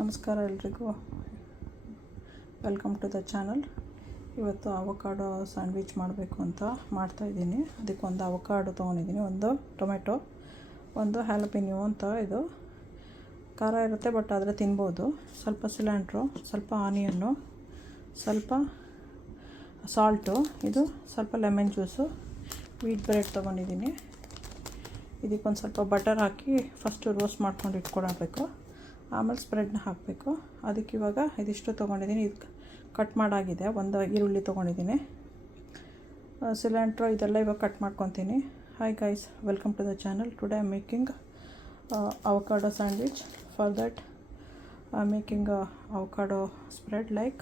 ನಮಸ್ಕಾರ ಎಲ್ರಿಗೂ, welcome to the channel. ಇವತ್ತು ಅವಕಾಡೋ ಸ್ಯಾಂಡ್ವಿಚ್ ಮಾಡಬೇಕು ಅಂತ ಮಾಡ್ತಾಯಿದ್ದೀನಿ. ಅದಕ್ಕೆ ಒಂದು ಅವಕಾಡೋ ತೊಗೊಂಡಿದ್ದೀನಿ, ಒಂದು ಟೊಮೆಟೊ, ಒಂದು ಹ್ಯಾಲಪಿನ್ಯೋ ಅಂತ ಇದು ಖಾರ ಇರುತ್ತೆ ಬಟ್ ಆದರೆ ತಿನ್ಬೋದು, ಸ್ವಲ್ಪ ಸಿಲ್ಯಾಂಟ್ರೋ, ಸ್ವಲ್ಪ ಆನಿಯನ್ನು, ಸ್ವಲ್ಪ ಸಾಲ್ಟು, ಇದು ಸ್ವಲ್ಪ ಲೆಮನ್ ಜ್ಯೂಸು, ವೀಟ್ ಬ್ರೆಡ್ ತೊಗೊಂಡಿದ್ದೀನಿ. ಇದಕ್ಕೊಂದು ಸ್ವಲ್ಪ ಬಟರ್ ಹಾಕಿ ಫಸ್ಟು ರೋಸ್ಟ್ ಮಾಡ್ಕೊಂಡು ಇಟ್ಕೊಳ್ಬೇಕು, ಆಮೇಲೆ ಸ್ಪ್ರೆಡ್ನ ಹಾಕಬೇಕು. ಅದಕ್ಕೆ ಇವಾಗ ಇದಿಷ್ಟು ತೊಗೊಂಡಿದ್ದೀನಿ. ಇದು ಕಟ್ ಮಾಡಾಗಿದೆ. ಒಂದು ಈರುಳ್ಳಿ ತೊಗೊಂಡಿದ್ದೀನಿ, ಸಿಲ್ಯಾಂಟ್ರೋ ಇದೆಲ್ಲ ಇವಾಗ ಕಟ್ ಮಾಡ್ಕೊತೀನಿ. Hi guys, welcome to the channel. Today I am making avocado sandwich. For that I am making avocado spread like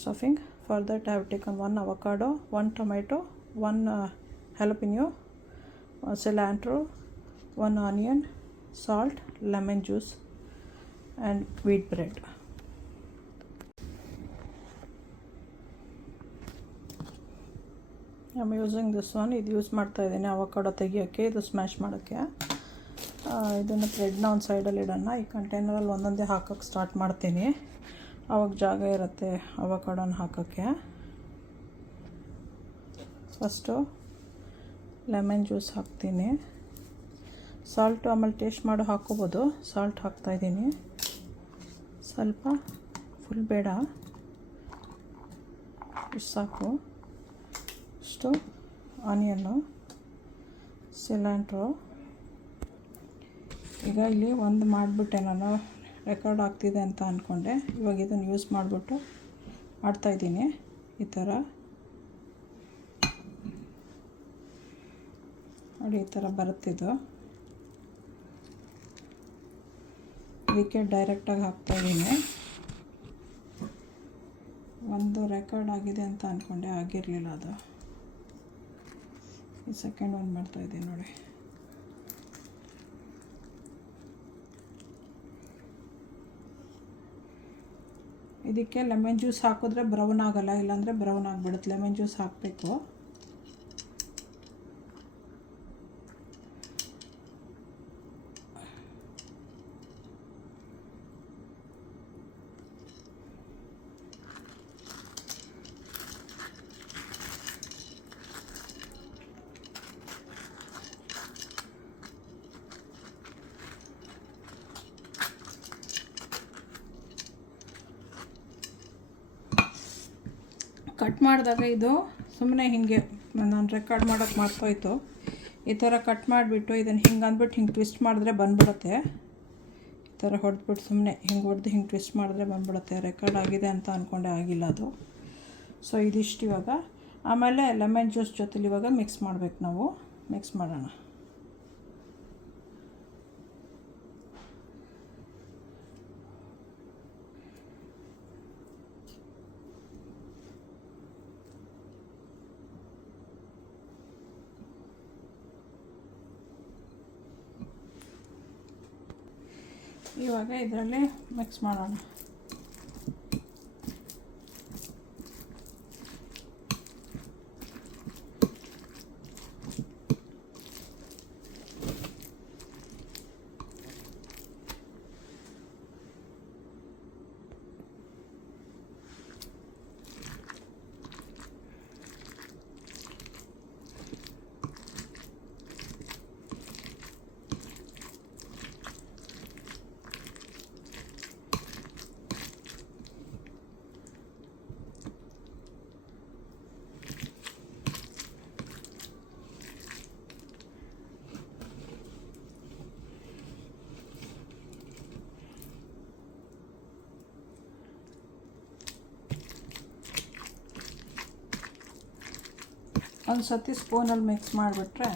stuffing. For that I have taken one avocado, one tomato, one jalapeno, cilantro, one onion, salt, lemon juice and wheat bread. I am using this one. ಇದು ಯೂಸ್ ಮಾಡ್ತಾ ಇದ್ದೀನಿ ಅವಕಾಡೋ ತೆಗಿಯೋಕ್ಕೆ, ಇದು ಸ್ಮ್ಯಾಶ್ ಮಾಡೋಕ್ಕೆ. ಇದನ್ನು ಬ್ರೆಡ್ನ ಒಂದು ಸೈಡಲ್ಲಿ ಇಡೋಣ. ಈ ಕಂಟೈನರಲ್ಲಿ ಒಂದೊಂದೇ ಹಾಕೋಕ್ಕೆ ಸ್ಟಾರ್ಟ್ ಮಾಡ್ತೀನಿ, ಅವಾಗ ಜಾಗ ಇರುತ್ತೆ ಅವಕಾಡೋನ ಹಾಕೋಕ್ಕೆ. ಫಸ್ಟು ಲೆಮನ್ ಜ್ಯೂಸ್ ಹಾಕ್ತೀನಿ, ಸಾಲ್ಟು ಆಮೇಲೆ ಟೇಸ್ಟ್ ಮಾಡಿ ಹಾಕ್ಕೋಬೋದು. ಸಾಲ್ಟ್ ಹಾಕ್ತಾಯಿದ್ದೀನಿ, ಸ್ವಲ್ಪ, ಫುಲ್ ಬೇಡ, ಇಷ್ಟು ಸಾಕು. ಇಷ್ಟು ಆನಿಯನ್ನು, ಸಿಲ್ಯಾಂಟ್ರೋ. ಈಗ ಇಲ್ಲಿ ಒಂದು ಮಾಡಿಬಿಟ್ಟೆ, ನಾನು ರೆಕಾರ್ಡ್ ಆಗ್ತಿದೆ ಅಂತ ಅಂದ್ಕೊಂಡೆ. ಇವಾಗ ಇದನ್ನು ಯೂಸ್ ಮಾಡಿಬಿಟ್ಟು ಮಾಡ್ತಾಯಿದ್ದೀನಿ. ಈ ಥರ ನೋಡಿ, ಈ ಥರ ಬರುತ್ತಿದ್ದು. ಇದಕ್ಕೆ ಡೈರೆಕ್ಟಾಗಿ ಹಾಕ್ತಾಯಿದ್ದೀನಿ. ಒಂದು ರೆಕಾರ್ಡ್ ಆಗಿದೆ ಅಂತ ಅಂದ್ಕೊಂಡೆ, ಆಗಿರಲಿಲ್ಲ ಅದು. ಈ ಸೆಕೆಂಡ್ ಒಂದು ಮಾಡ್ತಾಯಿದ್ದೀನಿ ನೋಡಿ. ಇದಕ್ಕೆ ಲೆಮನ್ ಜ್ಯೂಸ್ ಹಾಕಿದ್ರೆ ಬ್ರೌನ್ ಆಗೋಲ್ಲ, ಇಲ್ಲಾಂದರೆ ಬ್ರೌನ್ ಆಗಿಬಿಡುತ್ತೆ. ಲೆಮನ್ ಜ್ಯೂಸ್ ಹಾಕಬೇಕು. ಕಟ್ ಮಾಡಿದಾಗ ಇದು ಸುಮ್ಮನೆ ಹೀಗೆ ನಾನು ರೆಕಾರ್ಡ್ ಮಾಡೋಕ್ಕೆ ಮಾಡ್ತಾಯಿತ್ತು. ಈ ಥರ ಕಟ್ ಮಾಡಿಬಿಟ್ಟು ಇದನ್ನು ಹಿಂಗೆ ಅಂದ್ಬಿಟ್ಟು ಹಿಂಗೆ ಟ್ವಿಸ್ಟ್ ಮಾಡಿದ್ರೆ ಬಂದ್ಬಿಡುತ್ತೆ. ಈ ಥರ ಹೊಡೆದ್ಬಿಟ್ಟು ಸುಮ್ಮನೆ ಹಿಂಗೆ ಹೊಡೆದು ಹಿಂಗೆ ಟ್ವಿಸ್ಟ್ ಮಾಡಿದ್ರೆ ಬಂದ್ಬಿಡುತ್ತೆ. ರೆಕಾರ್ಡ್ ಆಗಿದೆ ಅಂತ ಅಂದ್ಕೊಂಡೆ, ಆಗಿಲ್ಲ ಅದು. ಸೊ ಇದಿಷ್ಟು ಇವಾಗ. ಆಮೇಲೆ ಲೆಮನ್ ಜ್ಯೂಸ್ ಜೊತೆಲಿ ಇವಾಗ ಮಿಕ್ಸ್ ಮಾಡಬೇಕು ನಾವು. ಮಿಕ್ಸ್ ಮಾಡೋಣ. ಇವಾಗ ಇದರಲ್ಲಿ ಮಿಕ್ಸ್ ಮಾಡೋಣ. ಒಂದು ಸತಿ ಸ್ಪೂನಲ್ಲಿ ಮಿಕ್ಸ್ ಮಾಡಿಬಿಟ್ರೆ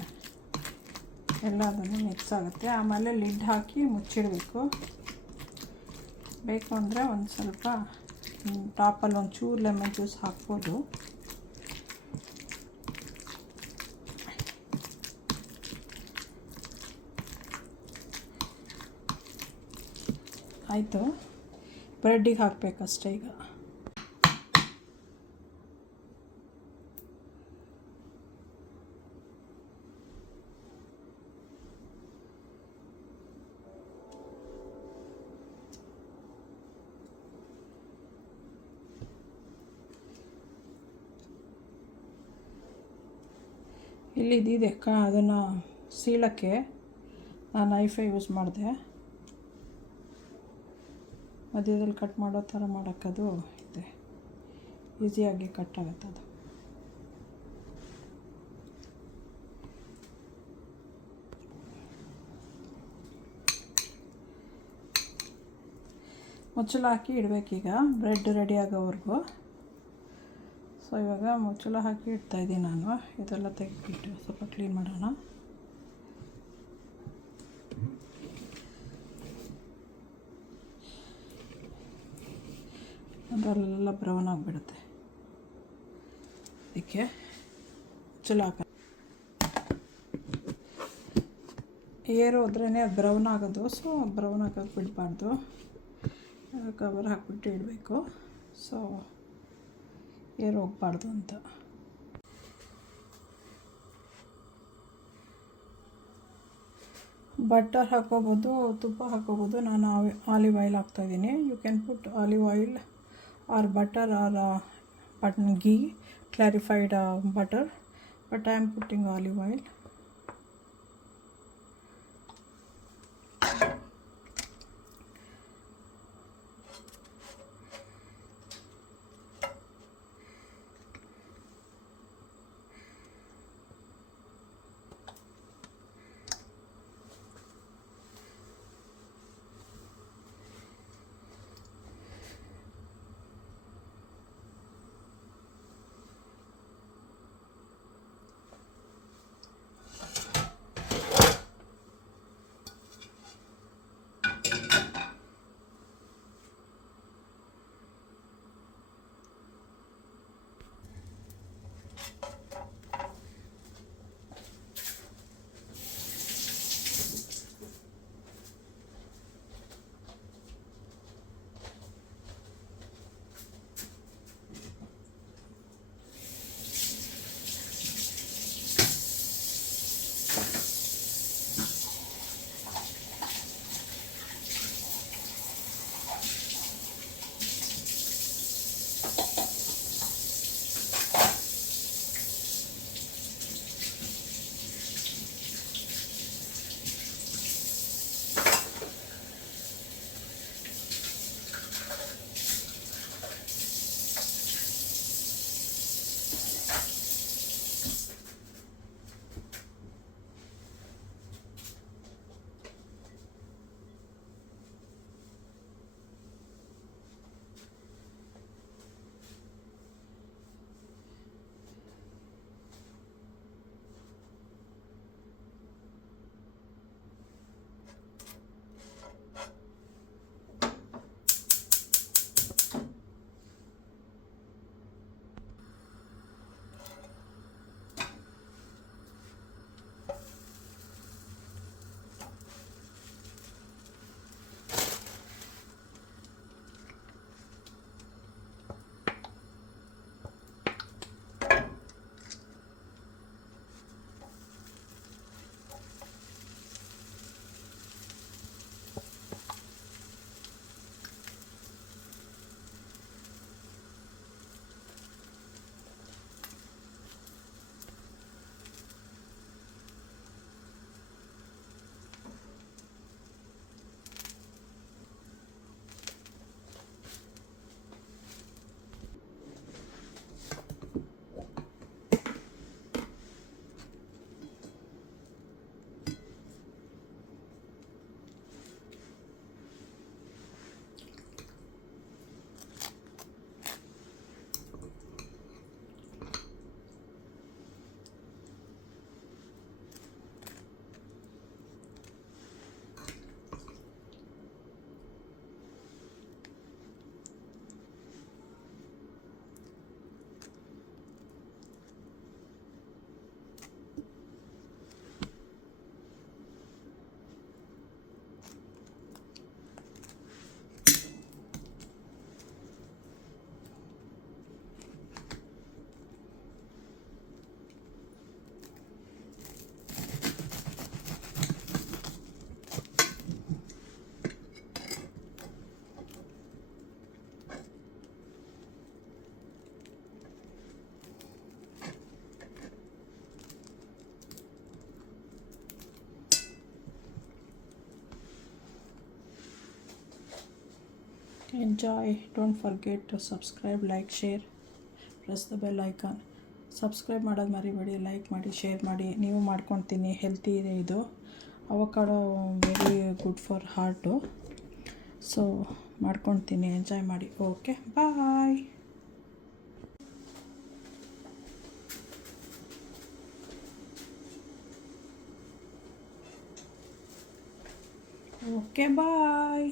ಎಲ್ಲದನ್ನು ಮಿಕ್ಸ್ ಆಗುತ್ತೆ. ಆಮೇಲೆ ಲಿಡ್ ಹಾಕಿ ಮುಚ್ಚಿಡಬೇಕು. ಬೇಕು ಅಂದರೆ ಒಂದು ಸ್ವಲ್ಪ ಟಾಪಲ್ಲಿ ಒಂದು ಚೂರು ಲೆಮನ್ ಜ್ಯೂಸ್ ಹಾಕ್ಬೋದು. ಆಯಿತು, ಬ್ರೆಡ್ಡಿಗೆ ಹಾಕಬೇಕಷ್ಟೇ ಈಗ. ಇಲ್ಲಿ ಇದಿದೆ ಅದನ್ನು ಸೀಳಕ್ಕೆ ನಾನು ನೈಫೇ ಯೂಸ್ ಮಾಡಿದೆ. ಮಧ್ಯದಲ್ಲಿ ಕಟ್ ಮಾಡೋ ಥರ ಮಾಡೋಕ್ಕದು ಇದೆ, ಈಸಿಯಾಗಿ ಕಟ್ ಆಗುತ್ತೆ ಅದು. ಮುಚ್ಚಳ ಹಾಕಿ ಇಡಬೇಕೀಗ ಬ್ರೆಡ್ ರೆಡಿ ಆಗೋವರೆಗೂ. ಸೊ ಇವಾಗ ಮುಚ್ಚಳ ಹಾಕಿ ಇಡ್ತಾಯಿದ್ದೀನಿ ನಾನು. ಇದೆಲ್ಲ ತೆಗೆದ್ಬಿಟ್ಟು ಸ್ವಲ್ಪ ಕ್ಲೀನ್ ಮಾಡೋಣ. ಅದರಲ್ಲೆಲ್ಲ ಬ್ರೌನ್ ಆಗಿಬಿಡುತ್ತೆ, ಅದಕ್ಕೆ ಮುಚ್ಚಳ ಹಾಕ. ಏರು ಹೋದ್ರೇ ಅದು ಬ್ರೌನ್ ಆಗೋದು. ಸೊ ಬ್ರೌನ್ ಆಗೋಕ್ಕೆ ಬಿಡಬಾರ್ದು, ಕವರ್ ಹಾಕಿಬಿಟ್ಟು ಇಡಬೇಕು. ಸೊ ಏರು ಹೋಗಬಾರ್ದು ಅಂತ. ಬಟರ್ ಹಾಕೋಬೋದು, ತುಪ್ಪ ಹಾಕೋಬೋದು. ನಾನು ಆಲಿವ್ ಆಯಿಲ್ ಹಾಕ್ತಾಯಿದ್ದೀನಿ. You can put olive oil or butter or ghee, clarified butter, but I am putting olive oil. Enjoy. Don't forget to subscribe, like, share, press the bell icon. Subscribe ಮಾಡೋದು ಮರಿಬೇಡಿ, ಲೈಕ್ ಮಾಡಿ, ಶೇರ್ ಮಾಡಿ. ನೀವು ಮಾಡ್ಕೊತೀನಿ, ಹೆಲ್ತಿ ಇದೆ ಇದು. Avocado very good for heart. So ಮಾಡ್ಕೊತೀನಿ, ಎಂಜಾಯ್ ಮಾಡಿ. ಓಕೆ, ಬಾಯ್. ಓಕೆ, ಬಾಯ್.